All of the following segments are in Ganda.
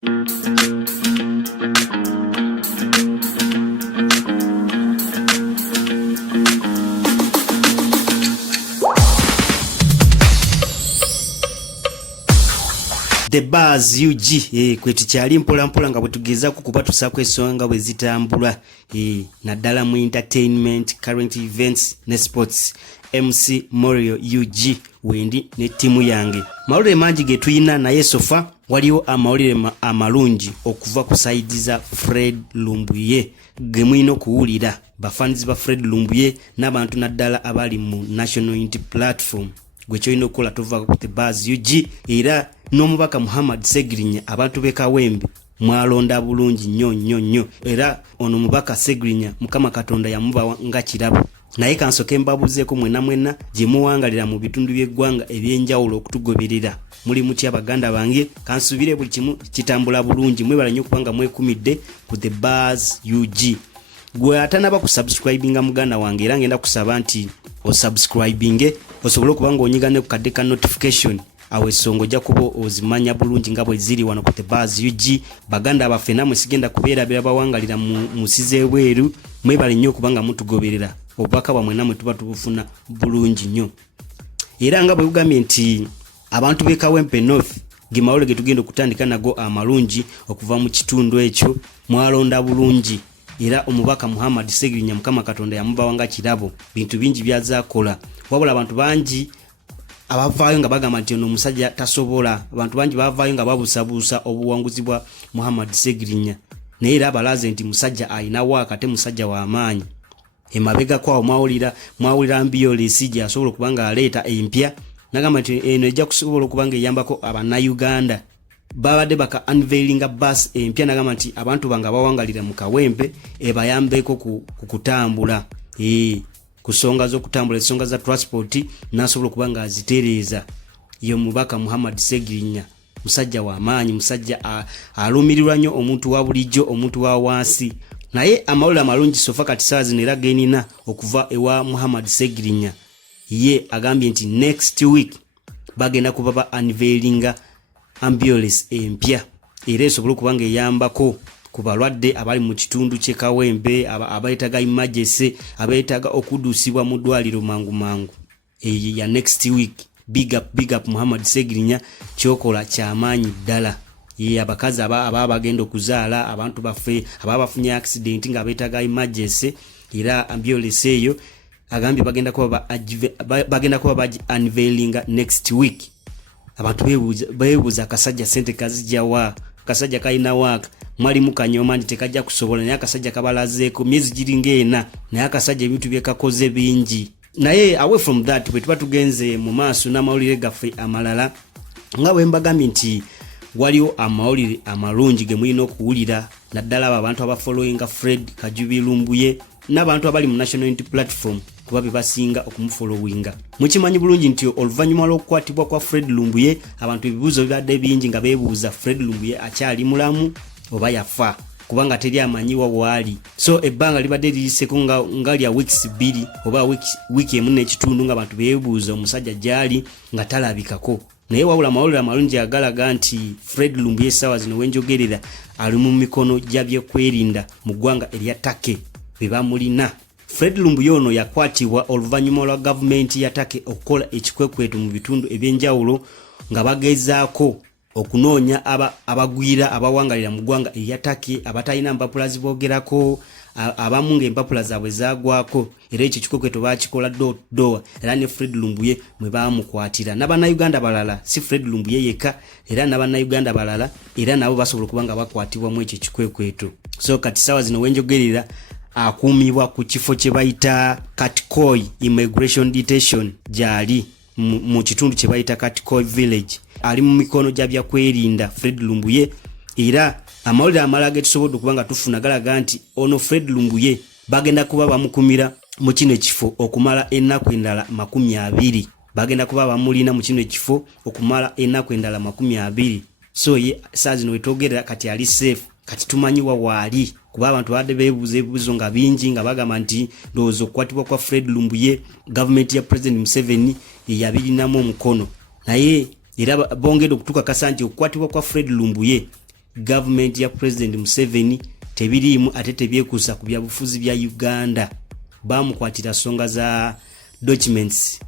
The Buzz UG kweti kyali mpola nga bwetugeza kukuba tusako ensonga bwe zitambula naddala mu entertainment, current events ne sports. MC Morio UG wendi ne timu yange. Mawulire mangi ge tuyina naye sofa waliwo amawulire amalungi okuva ku side za Fred Lumbuye ge mwino kuwulira bafanizi ba Fred Lumbuye n'abantu naddala abali mu National Unity Platform. Gwe kyolina okukola tova ku The Buzz UG era n'omubaka Muhammad Segirinya abantu be Kawembe mwalonda bulungi nnyo era ono mubaka Segirinya Mukama Katonda yamuba nga kirabo. Naye kansoke mbabuzeeko mwena gye muwangalira mu bitundu by'eggwanga ebyenjawulo okutugoberera muli mutya abaganda bange kansubire buli kimu kitambula bulungi mwebala nnyo kubanga mwekumidde ku The Buzz UG. Gwe atanaba ku subscribinga muganda wange era ngenda kusaba nti o subscribinge osobola kubanga onyigane ku kadde ka notification awe songo ja kubo ozimanya bulungi nga bwe ziri wano ku The Buzz UG. Baganda abafe namwe sigenda kubeera bya bawangalira musize bweru mwebale nnyo kubanga mutugoberera obubaka bwamwe namwe tuba tubufuna bulungi nnyo. Era nga bwe ugambye nti abantu be Kawempe North gemawole getugenda okutandika nago amalungi okuva mu kitundu ekyo mwalonda bulungi era omubaka Muhammad Segirinya Mukama Katonda yamuba nga kirabo bintu bingi byazakola wabula abantu bangi abavaayo nga bagamba nti ono omusajja tasobola. Abantu bangi bavaayo nga babusabuusa obuwanguzi bwa Muhammad Segirinya naye era abalaze nti musajja ayina waakate musajja w'amaanyi. Emabega kwawo mwawulira Ambulance gye asobola okubanga aleeta empya nagamba nti eno ejja kusobola okubanga eyambako Abannayuganda. Babadde baka unveilinga bus empya nagamba nti abantu banga bawangalira mu Kawempe ebayambeko ku kutambula kusonga z'okutambula ensonga za transport nasobola okubanga azitereeza. Ye mubaka Muhammad Segirinya musajja w'amaanyi musajja alumirirwa nnyo omuntu wa bulijjo omuntu wa wansi. Naye amawulire amalungi sofa kati saazi nera genina okuva ewa Muhammad Segirinya ye agambye nti next week bagenda kuba ba unveilinga Ambulance empya era esobola okubanga eyambako ku balwadde abali mu kitundu kye Kawempe abayetaga emergency abayetaga okuduusibwa mu ddwaliro mangu ya next week. Big up Muhammad Segirinya kyokola kyamaanyi ddala. Ye abakazi aba bagenda okuzaala abantu baffe ababafunye accident nga betaga emergency era Ambulance eyo agambye bagenda kuba ba unveiling next week. Abantu beebuuza akasajja sente kazijjawa kasajja kalina waaka mwali mukanyoma nti tekajja kusobola naye akasajja kabalazeeko myezi giringa ena naye akasajja ebintu byekakoze bingi. Naye away from that bwe tuba tugenze mu maaso n'amawulire gaffe amalala nga bwe mbagambye nti waliwo amawulire amalungi ge mulina okuwulira naddala abo abantu abafollowinga Fred Kajubi Lumbuye n'abantu abali mu National Unity Platform kuba bebasinga okumufollowinga. Mukimanyi bulungi nti oluvannyuma lw'okukwatibwa kwa Fred Lumbuye abantu ebibuuzo bibadde bingi nga beebuuza Fred Lumbuye akyali mulamu oba yafa kubanga teri amanyiwa waali. So ebbanga libadde liriseko nga lya weeks 2 oba wiki emu n'ekitundu nga abantu beebuuza omusajja gyali nga talabikako. Naye wabula amawulire amalungi agalaga nti Fred Lumbuye essaawa zino wenjogerera ali mu mikono gya byekwerinda mu ggwanga erya Take be bamulina. Fred Lumbuye ono yakwatibwa oluvannyuma lwa gavumenti ya Take okukola ekikwekweto mu bitundu ebyenjawulo nga bagezaako okunoonya abagwira abawangalira mu ggwanga erya Take abatalina mpapula ziboogerako abamu ng'empapula zaabwe zaagwako era ekyo kikwekweto baakikola door era ne Fred Lumbuye mwe baamukwatira n'Abannayuganda balala si Fred Lumbuye yekka era n'Abannayuganda balala era nabo basobola okubanga bakwatibwa mu ekyo kikwekweto. So kati ssaawa zino wenjogerera akuumibwa ku kifo kye bayita Katkoi Immigration Detention gyali mu kitundu kye bayita Katkoi Village. Ali mu mikono gya byakwerinda Fred Lumbuye era amawulire amalala ge tusobodde okubanga tufuna galaga nti ono Fred Lumbuye bagenda kuba bamukumira mu kino ekifo okumala ennaku endala 20. Bagenda kuba bamulina mu kino ekifo okumala ennaku endala 20. So ye saazi no wetogerera kati ali safe kati tumanyiwa waali kuba abantu badde beebuuza ebibuuzo nga bingi nga bagamba nti ndowooza okukwatibwa kwa Fred Lumbuye gavumenti ya President Museveni yabirinamu omukono naye era bongedde okutukakasa nti okukwatibwa kwa Fred Lumbuye government ya President Museveni tebirimu ate tebyekuusa ku byabufuzi bya Uganda. Bamukwatira songa za documents.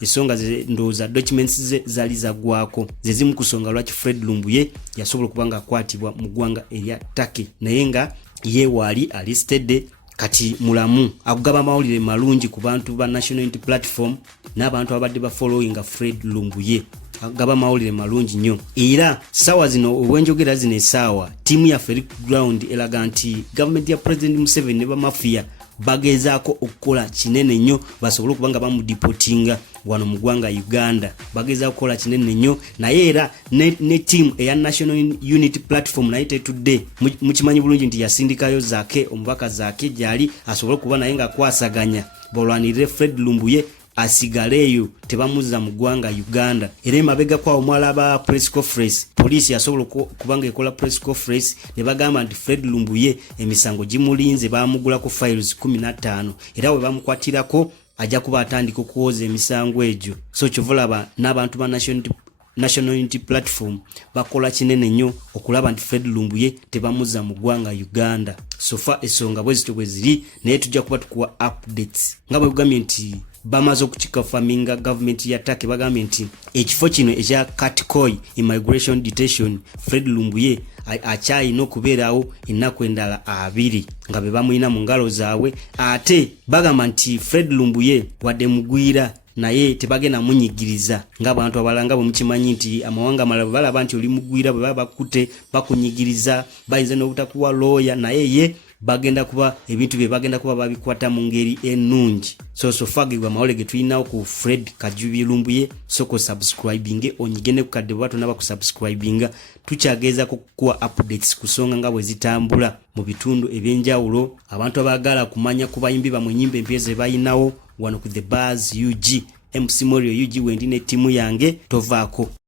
Esonga ndoza documents zali zagwako zezimu kusonga lwaki Fred Lumbuye yasobola kubanga kwatibwa mu ggwanga erya Turkey naye nga ye wali arrested kati mulamu akugaba mawulire malungi ku bantu ba National Unity Platform n'abantu abadde ba following Fred Lumbuye akugaba mawulire malungi nnyo era sawa zino obwenjogera zino esawa timu ya Fair Ground elaga nti government ya President Museveni ne ba mafia bagezaako okukola kinene nnyo basobola okubanga bamudipotinga wano mu ggwanga Uganda bagezaako okukola kinene nnyo naye era ne team eya National Unity Platform naye tetudde mukimanyi bulungi nti yasindikayo Zaake omubaka Zaake gyali asobola okuba naye nga kwasaganya bolwanirire Fred Lumbuye asigaleyo tebamuzza mu ggwanga Uganda era emabega kwa omwala ba press conference police yasobola kubanga ekola press conference ne bagamba nti Fred Lumbuye emisango gimulinze bamugulako files 15 era we bamukwatirako ajja kuba atandika okuwoza emisango egyo so kyovulaba n'abantu ba National Unity Platform bakola kinene nnyo okulaba nti Fred Lumbuye tebamuzza mu ggwanga Uganda sofa esonga bwezito bwe ziri naye tujja kuba tukuwa updates nga bwe kugambye nti bamaze okukikafaminga government ya Turkey bagambye nti ekifo kino ekya Katkoi immigration detention Fred Lumbuye akyalina okubeerawo ennaku endala 2 nga be bamulina mu ngalo zaabwe ate bagamba nti Fred Lumbuye wadde mugwira naye tebagenda munyigiriza ng'abantu abalanga bwemukimanyi nti amawanga amalala balaba nti oli mugwira bwe baba bakute bakunyigiriza bayinza n'obutakuwa lawyer naye ye bagenda kuba ebintu bye bagenda kuba babikwata mu ngeri ennungi so fagibwa mawole ge tulinawo ku Fred Kajubi Lumbuye soko subscribing onyigene ku kadde bwato naba ku subscribing tukyageza kukuwa updates kusonga nga bwe zitambula mu bitundu ebyenjawulo abantu abagala kumanya ku bayimbi bamwe nyimbe empyeze bayinawo wano ku The Buzz UG MC Morio UG wendi ne timu yange tovaako